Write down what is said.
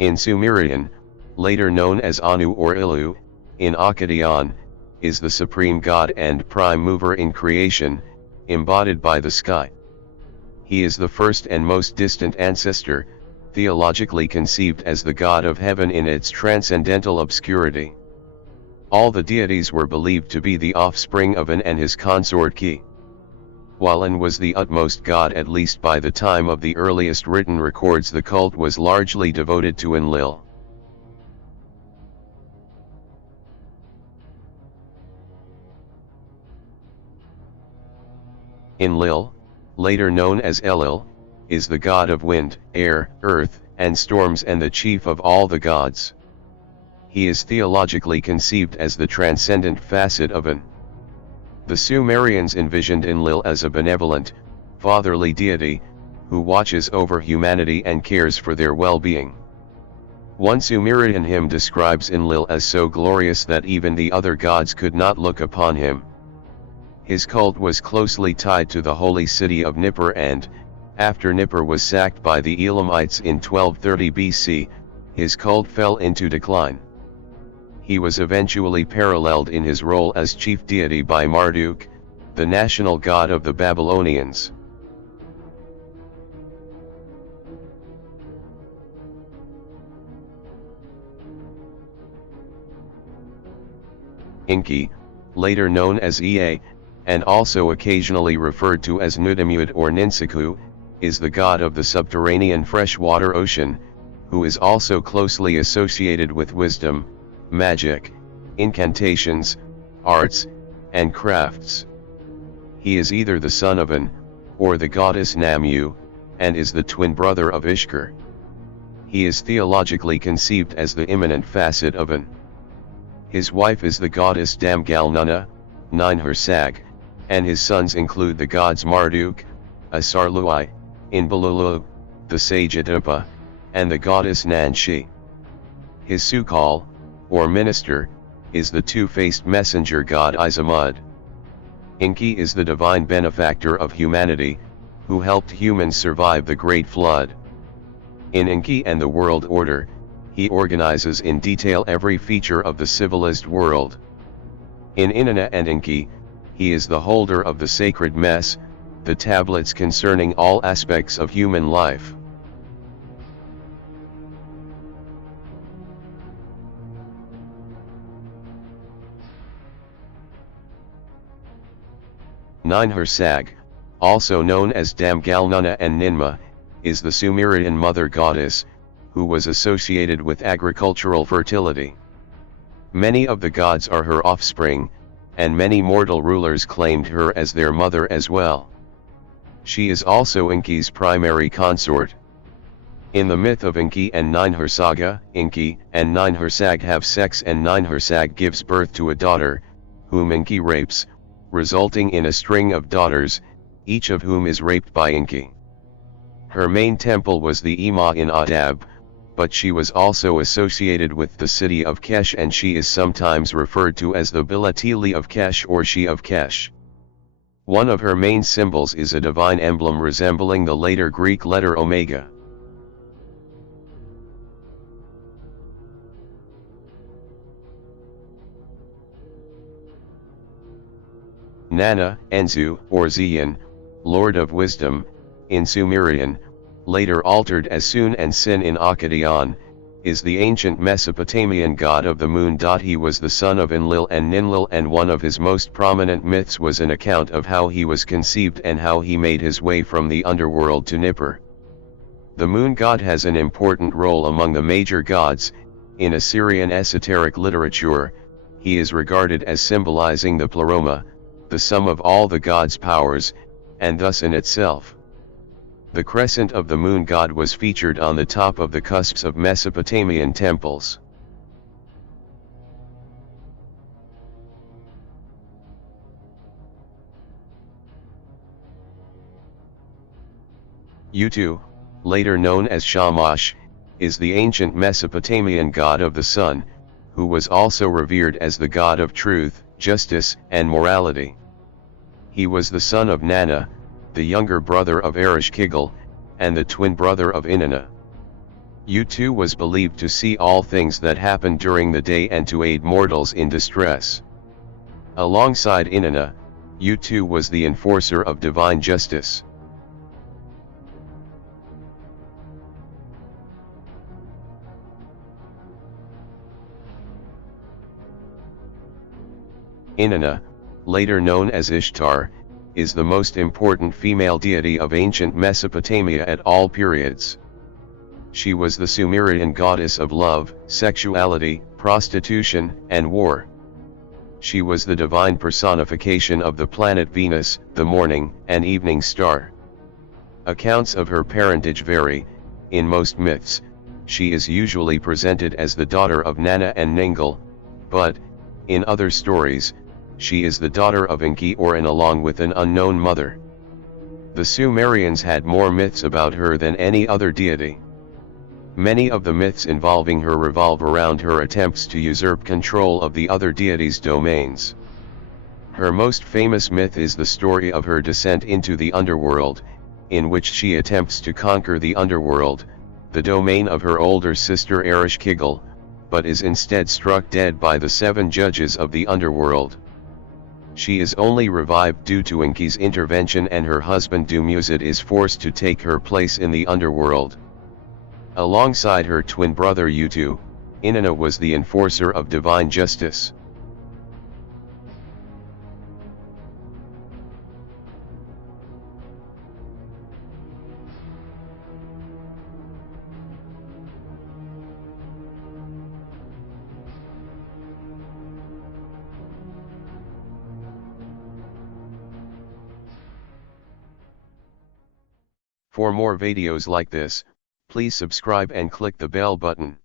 In Sumerian, later known as Anu or Ilu, in Akkadian, is the supreme god and prime mover in creation, embodied by the sky. He is the first and most distant ancestor, theologically conceived as the god of heaven in its transcendental obscurity. All the deities were believed to be the offspring of An and his consort Ki. While An was the utmost god, at least by the time of the earliest written records, the cult was largely devoted to Enlil. Enlil, later known as Enlil, is the god of wind, air, earth, and storms, and the chief of all the gods. He is theologically conceived as the transcendent facet of An. The Sumerians envisioned Enlil as a benevolent, fatherly deity, who watches over humanity and cares for their well-being. One Sumerian hymn describes Enlil as so glorious that even the other gods could not look upon him. His cult was closely tied to the holy city of Nippur, and, after Nippur was sacked by the Elamites in 1230 BC, his cult fell into decline. He was eventually paralleled in his role as chief deity by Marduk, the national god of the Babylonians. Enki, later known as Ea, and also occasionally referred to as Nudimmud or Ninsaku, is the god of the subterranean freshwater ocean, who is also closely associated with wisdom, magic, incantations, arts, and crafts. He is either the son of An, or the goddess Namu, and is the twin brother of Ishkur. He is theologically conceived as the immanent facet of An. His wife is the goddess Damgal-Nanna, Ninhursag, and his sons include the gods Marduk, Asarluai, Inbalulu, the sage Adapa, and the goddess Nanshi. His Sukal, or minister, is the two-faced messenger god Izamud. Enki is the divine benefactor of humanity, who helped humans survive the Great Flood. In Enki and the World Order, he organizes in detail every feature of the civilized world. In Inanna and Enki, he is the holder of the sacred mess, the tablets concerning all aspects of human life. Ninhursag, also known as Damgal-Nanna and Ninmah, is the Sumerian mother goddess, who was associated with agricultural fertility. Many of the gods are her offspring, and many mortal rulers claimed her as their mother as well. She is also Enki's primary consort. In the myth of Enki and Ninhursaga, Enki and Ninhursag have sex, and Ninhursag gives birth to a daughter, whom Enki rapes, resulting in a string of daughters, each of whom is raped by Enki. Her main temple was the Ima in Adab, but she was also associated with the city of Kesh, and she is sometimes referred to as the Bilatili of Kesh or she of Kesh. One of her main symbols is a divine emblem resembling the later Greek letter omega. Nanna, Enzu or Zion, Lord of Wisdom, in Sumerian, later altered as Sun and Sin in Akkadian, is the ancient Mesopotamian god of the moon. He was the son of Enlil and Ninlil, and one of his most prominent myths was an account of how he was conceived and how he made his way from the underworld to Nippur. The moon god has an important role among the major gods. In Assyrian esoteric literature, he is regarded as symbolizing the pleroma, the sum of all the gods' powers, and thus in itself. The crescent of the moon god was featured on the top of the cusps of Mesopotamian temples. Utu, later known as Shamash, is the ancient Mesopotamian god of the sun, who was also revered as the god of truth, justice, and morality. He was the son of Nanna, the younger brother of Ereshkigal, and the twin brother of Inanna. U2 was believed to see all things that happened during the day and to aid mortals in distress. Alongside Inanna, U2 was the enforcer of divine justice. Inanna, later known as Ishtar, is the most important female deity of ancient Mesopotamia at all periods. She was the Sumerian goddess of love, sexuality, prostitution, and war. She was the divine personification of the planet Venus, the morning and evening star. Accounts of her parentage vary. In most myths, she is usually presented as the daughter of Nanna and Enlil, but, in other stories, she is the daughter of Enki or along with an unknown mother. The Sumerians had more myths about her than any other deity. Many of the myths involving her revolve around her attempts to usurp control of the other deities' domains. Her most famous myth is the story of her descent into the underworld, in which she attempts to conquer the underworld, the domain of her older sister Ereshkigal, but is instead struck dead by the 7 judges of the underworld. She is only revived due to Enki's intervention, and her husband Dumuzi is forced to take her place in the underworld. Alongside her twin brother U2, Inanna was the enforcer of divine justice. For more videos like this, please subscribe and click the bell button.